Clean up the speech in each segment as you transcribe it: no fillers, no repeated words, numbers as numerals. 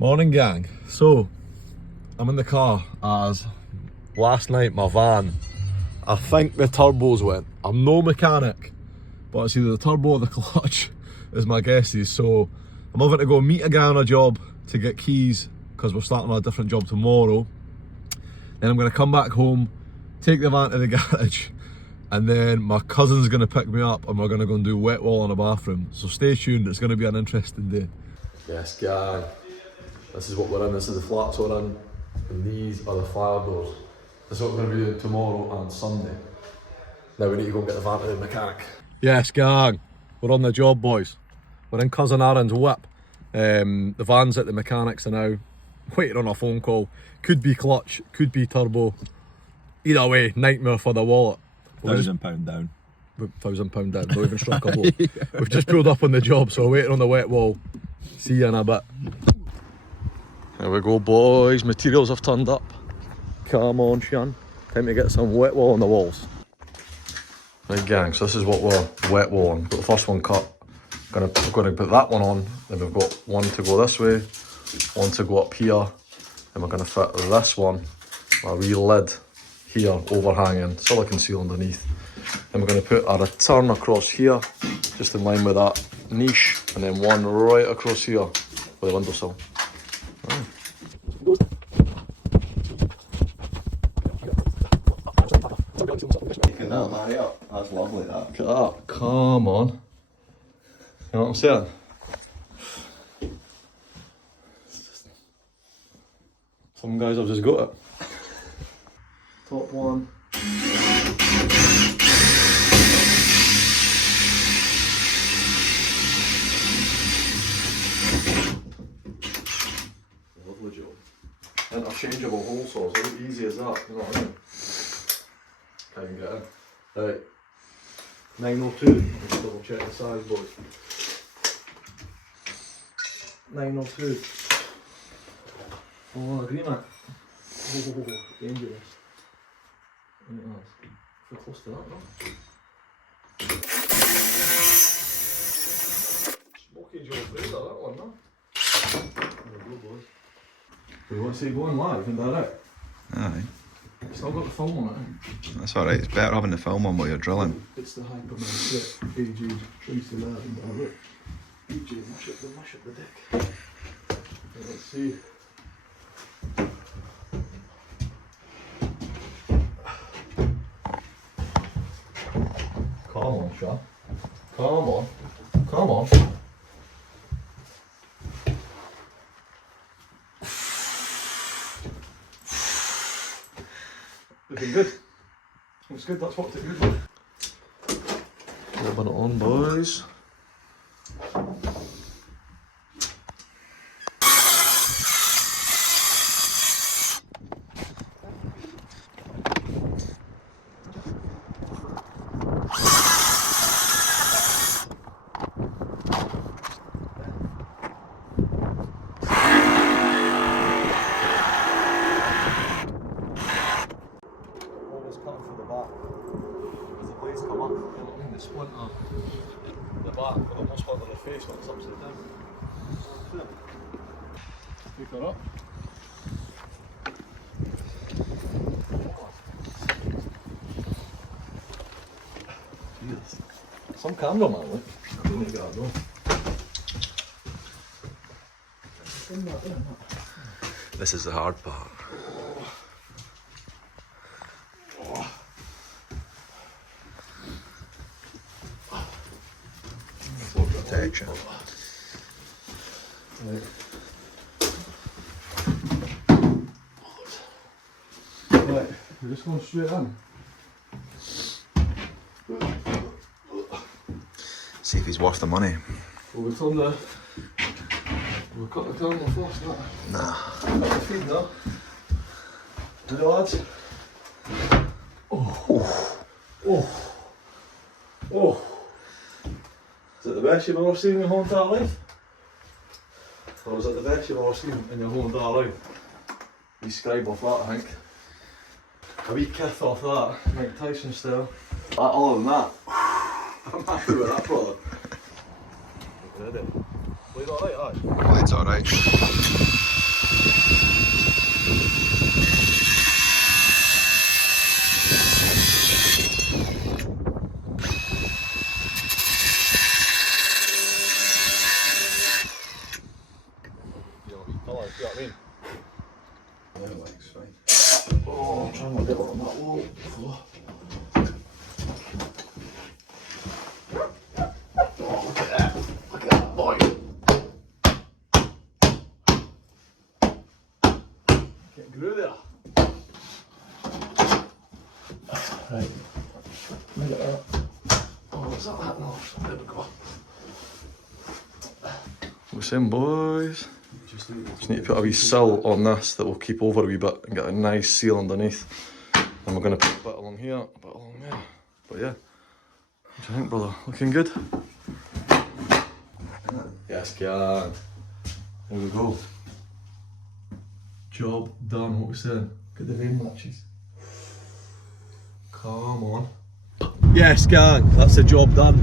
Morning gang. So I'm in the car as last night my van, I think the turbos went. I'm no mechanic, but it's either the turbo or the clutch is my guesses. So I'm having to go meet a guy on a job to get keys because we're starting on a different job tomorrow. Then I'm going to come back home, take the van to the garage, and then my cousin's going to pick me up and we're going to go and do wet wall in a bathroom. So stay tuned, it's going to be an interesting day. Yes gang, this is what we're in, this is the flats we're in, and these are the fire doors. This is what we're going to be doing tomorrow and Sunday. Now we need to go and get the van to the mechanic. Yes gang, we're on the job boys. We're in cousin Aaron's whip. The van's at the mechanics now, waiting on a phone call. Could be clutch, could be turbo. Either way, nightmare for the wallet. £1,000 down. £1,000 down, don't even struck a blow. Yeah. We've just pulled up on the job, so we're waiting on the wet wall. See you in a bit. Here we go boys, materials have turned up. Come on Sean, time to get some wet wall on the walls. Right gang, so this is what we're wet walling. Got the first one cut. We're going to put that one on, then we've got one to go this way, one to go up here, and we're going to fit this one, a wee lid here overhanging, silicone seal underneath. Then we're going to put a return across here, just in line with that niche, and then one right across here with the windowsill. Right. You can marry up. That's lovely that. Look at that, come on. You know what I'm saying? Some guys have just got it. Top one. Lovely job. Interchangeable hole saws, how easy is that? You know what I mean? Can't even get in. Right. 902. Let's double check the size, boys. 902. Oh, agreement. Oh, dangerous. We're close to that, no? Smoky Joe Fraser, that one, no? There we go, boys. We want to see going live and direct. Aye. Still got the film on it, eh? That's alright, it's better having the film on while you're drilling. It's the Hyperman slip, AG, Tracy Ladd and direct. EJ, mash up the deck. Let's see. Come on, Sean. Come on. Come on. Looking good. Looks good, that's what it's good for. Rubbing it on, boys. Splinter the back, but almost splinter the face when it's upside down. Pick her up. Jesus. Some cameraman, look. I didn't get that though. This is the hard part. Protection. Right. Right, we're just going straight in. See if he's worth the money. Well, we'll cut the terminal first, no? Nah. Cut the feed now. Ready, lads? Oh. Oh. Oh. Is it the best you've ever seen in your whole entire life? Or is it the best you've ever seen in your whole entire life? You scribe off that, I think. A wee kith off that, Mike Tyson style. Other than that, I'm happy with that, brother. Ready? Blade alright, aye? Blade's alright. colours, you know what I mean? Yeah, like, it's fine. Oh, I'm trying not to get on that wall. Oh, look at that. Look at that, boy. Get grew there. Right. Look at that. Oh, what's that? No, there we go. What's in, boys? Just need to put a wee sill on this that will keep over a wee bit and get a nice seal underneath. And we're going to put a bit along here, a bit along there. But yeah, what do you think, brother? Looking good? Yes, can. There we go. Job done. What we saying? Get the vein matches. Come on. Yes, gang. That's the job done.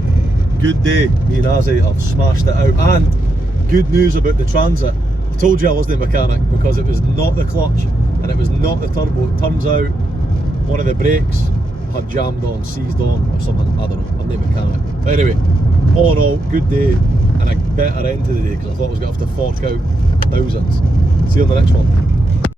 Good day. Me and Azzy have smashed it out. And good news about the transit. I told you I wasn't a mechanic because it was not the clutch and it was not the turbo. It turns out one of the brakes had jammed on, seized on or something. I don't know. I'm not a mechanic. But anyway, all in all, good day and a better end to the day because I thought I was going to have to fork out thousands. See you on the next one.